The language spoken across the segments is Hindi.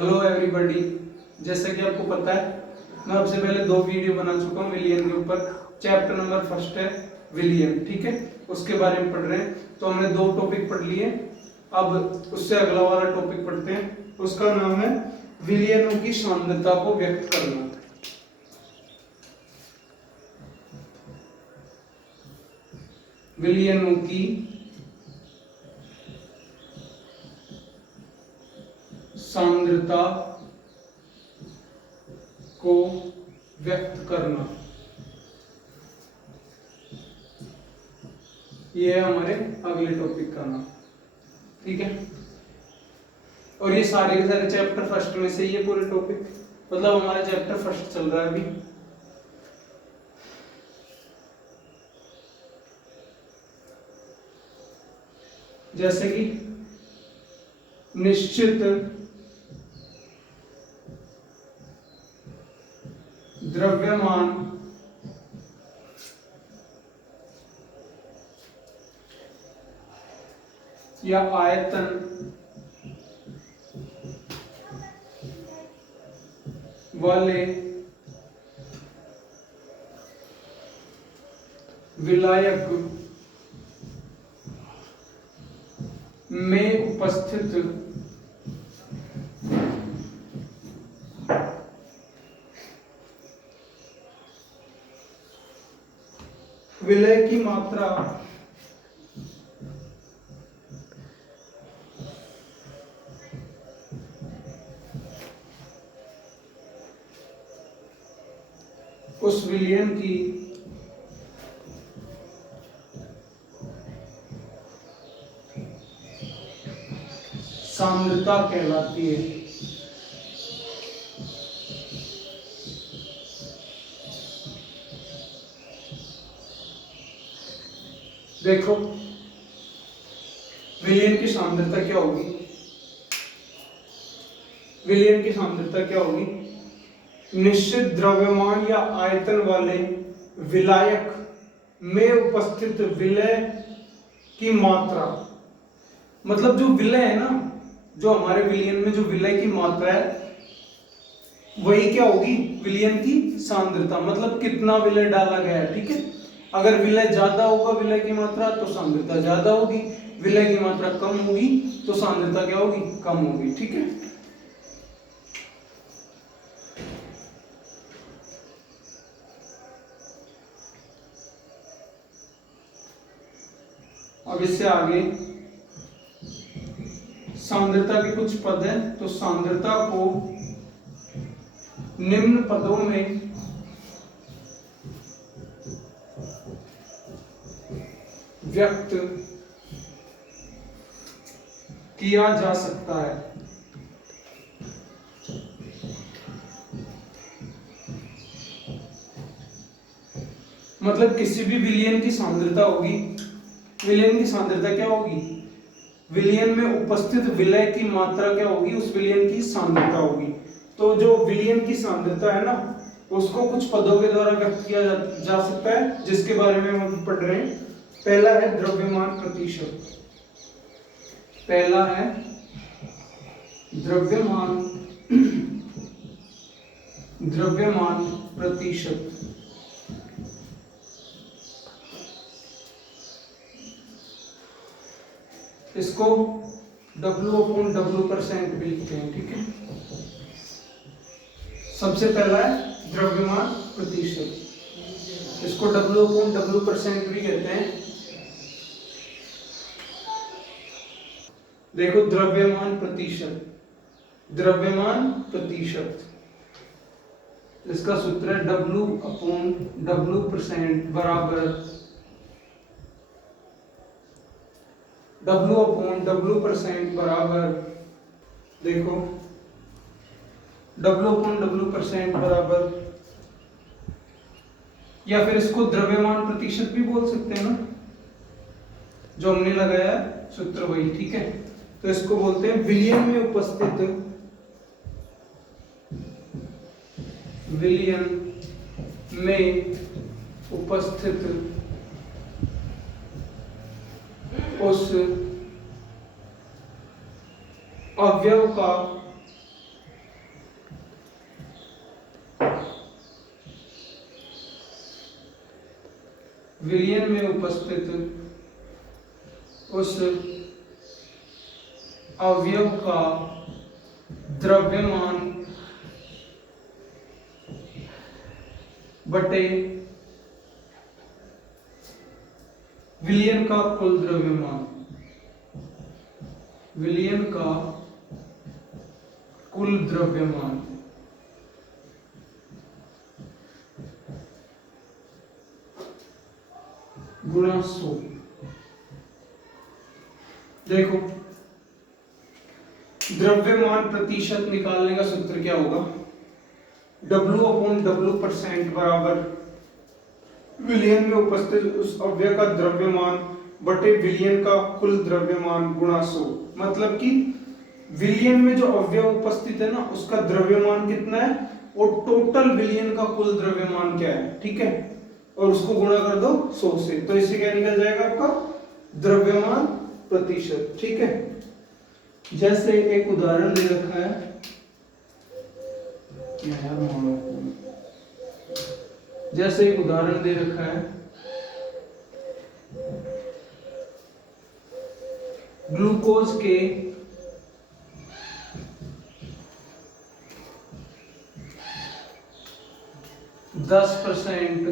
Hello everybody. जैसा कि आपको पता है मैं आपसे पहले 2 वीडियो बना चुका हूँ विलियन के ऊपर। चैप्टर नंबर फर्स्ट है विलियन, ठीक है, उसके बारे में पढ़ रहे हैं। तो हमने 2 टॉपिक पढ़ लिए, अब उससे अगला वाला टॉपिक पढ़ते हैं। उसका नाम है विलियनों की सांद्रता को व्यक्त करना। विलियनों की सांद्रता को व्यक्त करना, ये है हमारे अगले टॉपिक का नाम, ठीक है। और ये सारे के सारे चैप्टर फर्स्ट में से ये पूरे टॉपिक, मतलब हमारा चैप्टर फर्स्ट चल रहा है अभी। जैसे कि निश्चित द्रव्यमान या आयतन वाले विलायक में उपस्थित विलय की मात्रा उस विलयन की सांद्रता कहलाती है। देखो विलयन की सांद्रता क्या होगी, विलयन की सांद्रता क्या होगी, निश्चित द्रव्यमान या आयतन वाले विलायक में उपस्थित विलय की मात्रा। मतलब जो विलय है ना, जो हमारे विलयन में जो विलय की मात्रा है वही क्या होगी, विलयन की सांद्रता। मतलब कितना विलय डाला गया है, ठीक है। अगर विलय ज्यादा होगा विलय की मात्रा तो सांद्रता ज्यादा होगी, विलय की मात्रा कम होगी तो सांद्रता क्या होगी, कम होगी, ठीक है। अब इससे आगे सांद्रता के कुछ पद हैं, तो सांद्रता को निम्न पदों में व्यक्त किया जा सकता है। मतलब किसी भी विलयन की सांद्रता होगी, विलयन की सांद्रता क्या होगी, विलयन में उपस्थित विलय की मात्रा क्या होगी, उस विलयन की सांद्रता होगी। तो जो विलयन की सांद्रता है ना, उसको कुछ पदों के द्वारा व्यक्त किया जा सकता है, जिसके बारे में हम पढ़ रहे हैं। पहला है द्रव्यमान प्रतिशत, पहला है द्रव्यमान प्रतिशत। इसको W/W% भी लिखते हैं, ठीक है। सबसे पहला है द्रव्यमान प्रतिशत, इसको W/W% भी कहते हैं। देखो द्रव्यमान प्रतिशत, द्रव्यमान प्रतिशत, इसका सूत्र है W/W% बराबर W/W% बराबर, देखो W/W% बराबर, या फिर इसको द्रव्यमान प्रतिशत भी बोल सकते हैं ना, जो हमने लगाया सूत्र वही, ठीक है। तो इसको बोलते हैं विलयन में उपस्थित, विलयन में उपस्थित उस अवयव का विलयन में उपस्थित उस अवयव का द्रव्यमान बटे विलयन का कुल द्रव्यमान, विलयन का कुल द्रव्यमान गुणा 100। देखो द्रव्यमान प्रतिशत निकालने का सूत्र क्या होगा, W/W% बराबर विलयन में उपस्थित उस अवयव का द्रव्यमान बटे विलयन का कुल द्रव्यमान गुणा 100। मतलब कि विलयन में जो अवयव उपस्थित है ना उसका द्रव्यमान कितना है और टोटल विलयन का कुल द्रव्यमान क्या है, ठीक है, और उसको गुणा कर दो 100 से, तो इससे क्या निकल जाएगा आपका द्रव्यमान प्रतिशत, ठीक है। जैसे एक उदाहरण दे रखा है, जैसे एक उदाहरण दे रखा है, ग्लूकोज के 10%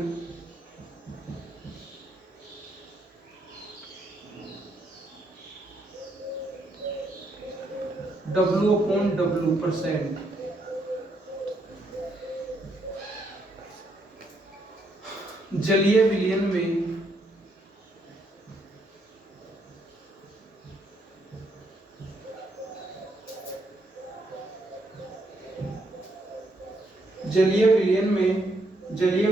W/W% जलीय विलयन में जलीय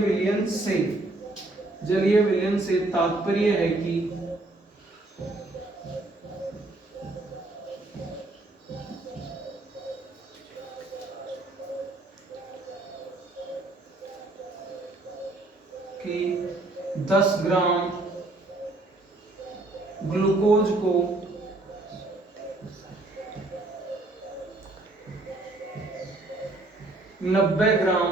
विलयन से तात्पर्य है कि कि 10 ग्राम ग्लूकोज को 90 ग्राम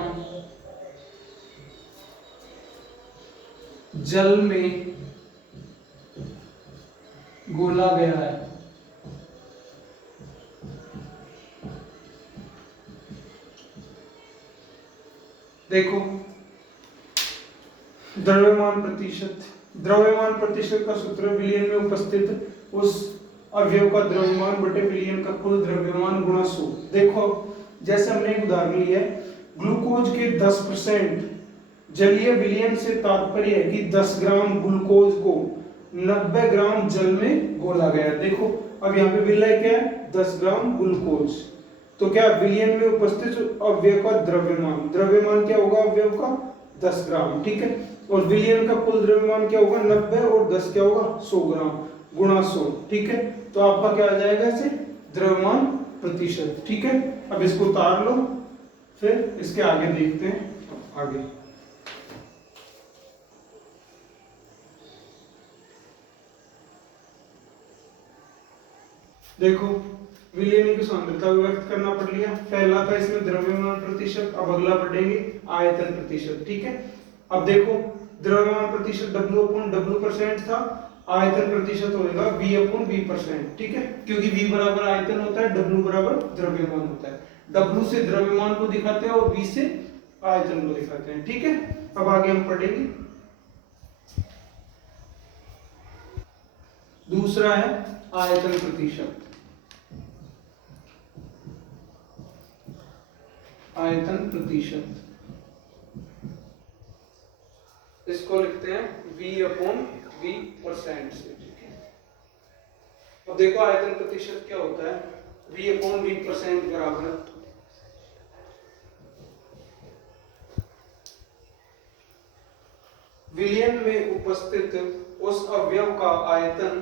जल में घोला गया है। देखो द्रव्यमान प्रतिशत का सूत्र विलयन में उपस्थित उस अवयव का द्रव्यमान बटे विलयन का कुल द्रव्यमान गुणा 100। देखो जैसे हमने एक उदाहरण लिया है, ग्लूकोज के 10% जलीय विलयन से तात्पर्य है कि 10 ग्राम ग्लूकोज को 90 ग्राम जल में घोला गया। देखो अब यहाँ पे विलय क्या है, 10 ग्राम ग्लूकोज, तो क्या विलयन में उपस्थित अवयव का द्रव्यमान क्या होगा, अवयव का 10 ग्राम, ठीक है, और विलयन का कुल द्रव्यमान क्या होगा 90 और 10 क्या होगा 100 ग्राम गुणा 100, ठीक है। तो आपका क्या आ जाएगा इसे द्रव्यमान प्रतिशत, ठीक है। अब इसको उतार लो, फिर इसके आगे देखते हैं आगे। देखो विलयन की सांद्रता व्यक्त करना पड़ लिया, पहला था इसमें द्रव्यमान प्रतिशत, अब अगला पढ़ेंगे आयतन प्रतिशत, ठीक है। अब देखो द्रव्यमान प्रतिशत W/W% था, आयतन प्रतिशत होगा V/V%, ठीक है, क्योंकि V बराबर आयतन होता है, W बराबर द्रव्यमान होता है। W से द्रव्यमान को दिखाते हैं और V से आयतन को दिखाते हैं, ठीक है। अब आगे हम पढ़ेंगे, दूसरा है आयतन प्रतिशत। आयतन प्रतिशत इसको लिखते हैं V/V% से, ठीक है। अब देखो आयतन प्रतिशत क्या होता है, V/V% बराबर विलयन में उपस्थित उस अवयव का आयतन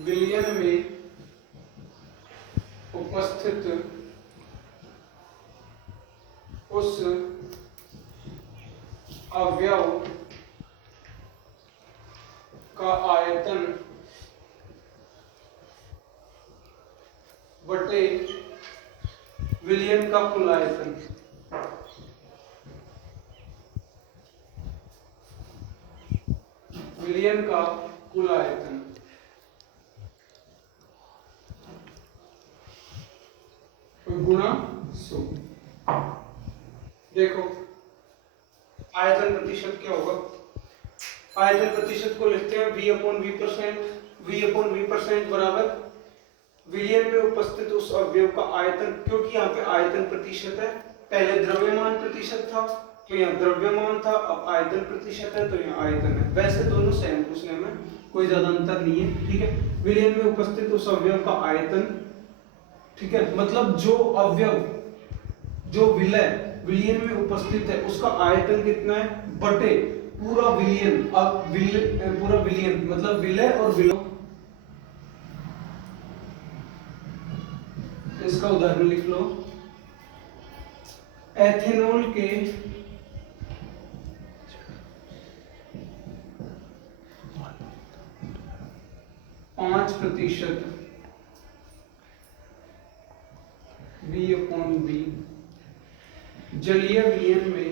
विलयन में उपस्थित उस अवयव का आयतन बटे विलयन का कुल आयतन। विलयन का कुल आयतन। गुणा 100। देखो आयतन प्रतिशत क्या होगा, आयतन प्रतिशत को लिखते हैं V/V% बराबर विलयन में उपस्थित उस अवयव का आयतन, क्योंकि यहाँ पे आयतन प्रतिशत है, पहले द्रव्यमान प्रतिशत था तो यहाँ द्रव्यमान था, अब आयतन प्रतिशत है तो यहाँ आयतन है। वैसे दोनों सेम पूछने में कोई ज्यादा अंतर नहीं है, ठीक है। विलयन में उपस्थित उस अवयव का आयतन, ठीक है, मतलब जो अवयव, जो विलय विलयन में उपस्थित है उसका आयतन कितना है बटे पूरा विलयन। अब पूरा विलयन मतलब विलय और विलोम। इसका उदाहरण लिख लो, एथेनॉल के 5% V/V जलीय विलयन में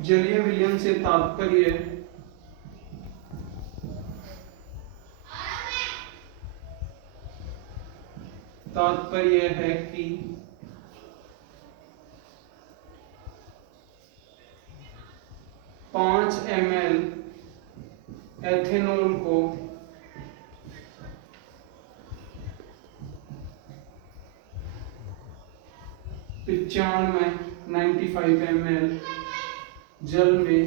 जलीय विलयन से तात्पर्य है कि पांच ml एथेनॉल को 95 ml जल में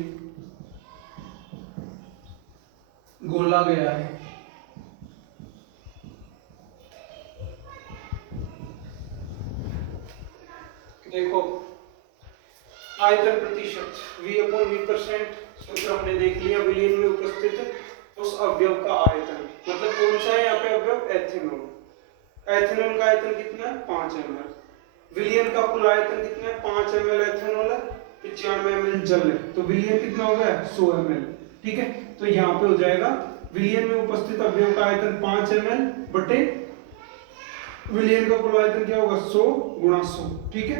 घोला गया है। देखो आयतन प्रतिशत V/V% सूत्र हमने देख लिया, विलयन में उपस्थित उस अवयव का आयतन, मतलब कौन सा है यहाँ पे अवयव, एथेनॉल। एथेनॉल का आयतन कितना है 5 ml, विलयन का कुल आयतन कितना है 5 ml एथेनॉल है, 95 ml जल है, तो विलयन कितना हो गया 100 ml, ठीक है। तो यहाँ पे हो जाएगा विलयन में उपस्थित अवयव का आयतन 5 ml बटे विलयन का कुल आयतन क्या होगा 100 गुणा 100, ठीक है।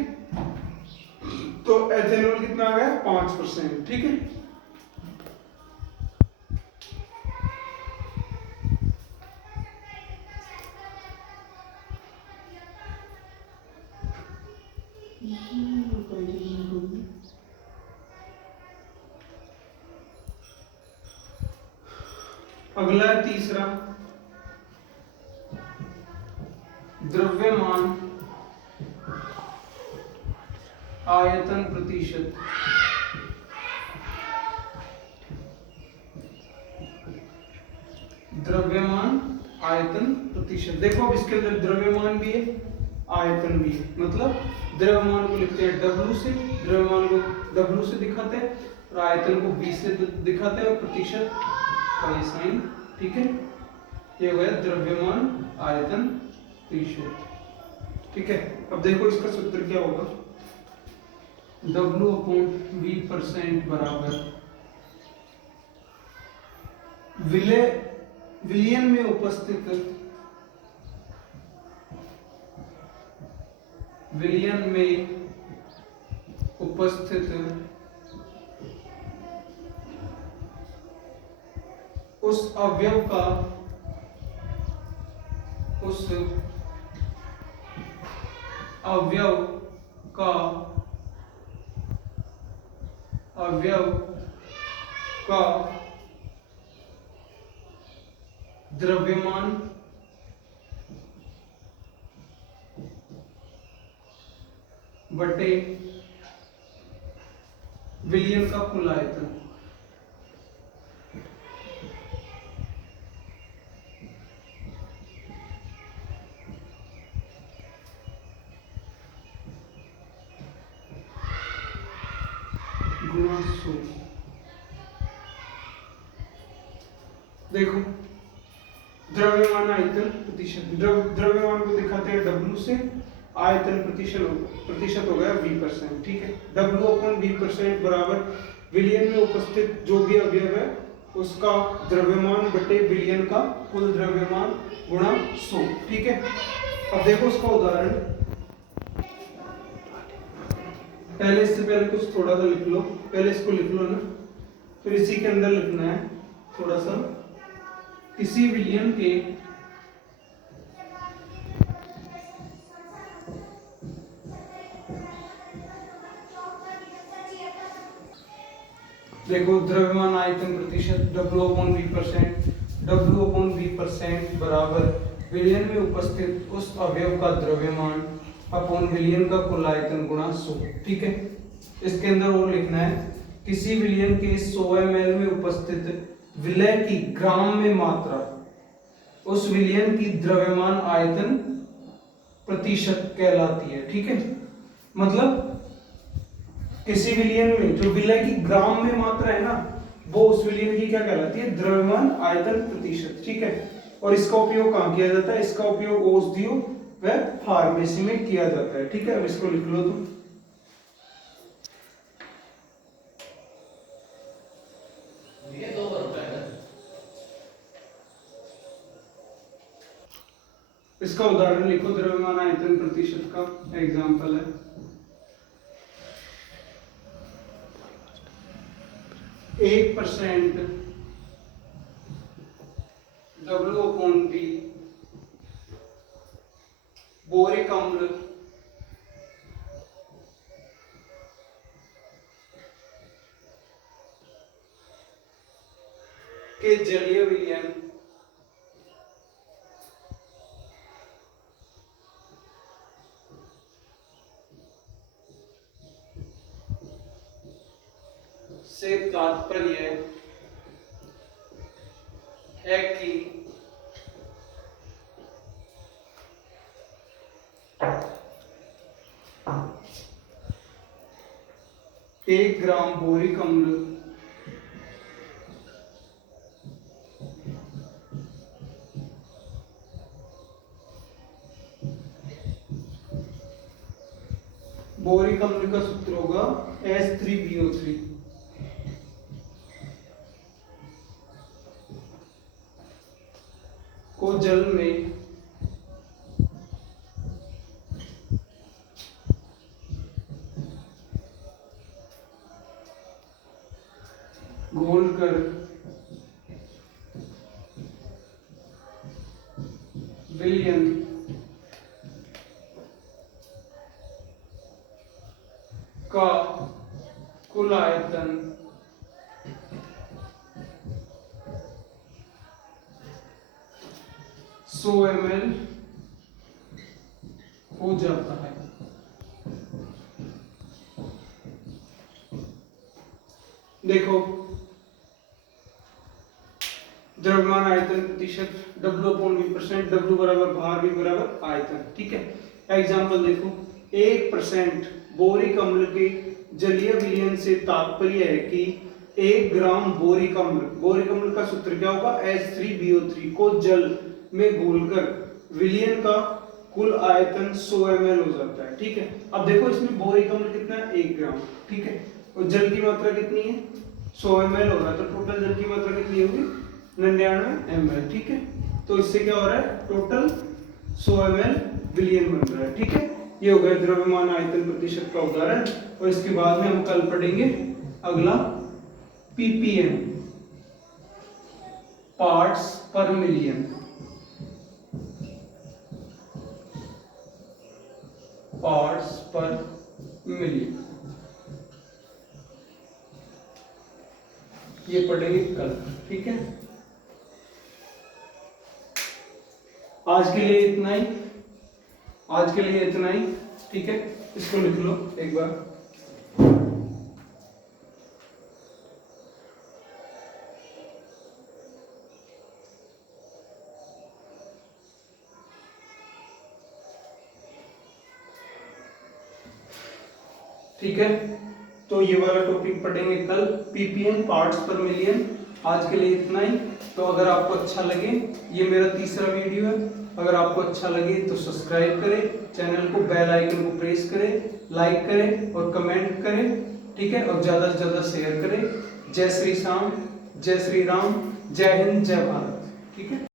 तो एथेनॉल कितना आ गया 5%, ठीक है। अगला है तीसरा, द्रव्यमान आयतन प्रतिशत। द्रव्यमान आयतन प्रतिशत, देखो अब इसके अंदर द्रव्यमान भी है आयतन भी है, मतलब द्रव्यमान को लिखते हैं W से, द्रव्यमान को W से दिखाते हैं और आयतन को V से दिखाते हैं और प्रतिशत का ये साइन, ठीक है। ये हो गया द्रव्यमान आयतन प्रतिशत, ठीक है। अब देखो इसका सूत्र क्या होगा, W/V% बराबर विलयन में उपस्थित उस अवयव का द्रव्यमान बटे विलयन का कुल आयतन। गुणा 100। देखो द्रव्यमान आयतन प्रतिशत, द्रव्यमान को दिखाते हैं W से, आयतन प्रतिशत हो गया V%, ठीक है। W/V% बराबर विलयन में उपस्थित जो भी अवयव है उसका द्रव्यमान बटे विलयन का कुल द्रव्यमान गुणा 100, ठीक है। अब देखो उसका उदाहरण, पहले इससे पहले कुछ थोड़ा सा लिख लो, पहले इसको लिख लो ना, फिर इसी के अंदर लिखना है थोड़ा सा, किसी विलियन के देखो द्रव्यमान आयतन प्रतिशत W/V% बराबर विलियन में उपस्थित उस अवयव का द्रव्यमान अपॉन विलियन का कुल आयतन गुणा 100। ठीक है, इसके अंदर वो लिखना है किसी विलियन के 100 ml में उपस्थित विलय की ग्राम में मात्रा उस विलियन की द्रव्यमान आयतन प्रतिशत कहलाती है। ठीक है, मतलब किसी विलियन में जो विलय की ग्राम में मात्रा है ना, वो उस विलियन की क्या कहलाती है, द्रव्यमान आयतन प्रतिशत। ठीक है, और इसका उपयोग कहाँ किया जाता है, इसका उपयोग औषधियों व फार्मेसी में किया जाता है। ठीक है, अब इसको लिख लो तुम। इसका उदाहरण लिखो, द्रव्यमान आयतन प्रतिशत का एग्जांपल है। एक % W/V बोरिक अम्ल के जलीय विलयन से तात्पर्य है कि एक ग्राम बोरिक अम्ल बोरिक अम्ल का सूत्र होगा H3BO3 को जल में घोलकर विलयन का कुल आयतन 100 ml हो जाता है। देखो द्रव्यमान आयतन प्रतिशत W/V%, W बराबर भार, V बराबर आयतन। ठीक है, एग्जाम्पल देखो, 1% बोरिक अम्ल के जलीय विलयन से तात्पर्य है कि 1 ग्राम बोरिक अम्ल का सूत्र क्या होगा, H3BO3 को जल में घोलकर विलयन का कुल आयतन 100 ml हो जाता है। ठीक है, अब देखो इसमें बोरिक अम्ल कितना है, 1 ग्राम। ठीक है, और जल की मात्रा कितनी है, 100 ml हो रहा है, तो टोटल जल की मात्रा कितनी होगी, 99 ml। ठीक है, तो इससे क्या हो रहा है, टोटल 100 ml विलयन बन रहा है। ठीक है, ये हो गया द्रव्यमान आयतन प्रतिशत का उदाहरण। और इसके बाद में हम कल पढ़ेंगे अगला ppm, पार्ट्स पर मिलियन। पार्ट्स पर मिलियन ये पढ़ेंगे कल। ठीक है, आज के लिए इतना ही, आज के लिए इतना ही। ठीक है, इसको लिख लो एक बार। ठीक है, तो ये वाला टॉपिक पढ़ेंगे कल, ppm, पार्ट्स पर मिलियन। आज के लिए इतना ही। तो अगर आपको अच्छा लगे, ये मेरा तीसरा वीडियो है, अगर आपको अच्छा लगे तो सब्सक्राइब करें चैनल को, बेल आइकन को प्रेस करें, लाइक करें और कमेंट करें। ठीक है, और ज्यादा से ज्यादा शेयर करें। जय श्री राम, जय श्री राम, जय हिंद, जय भारत। ठीक है।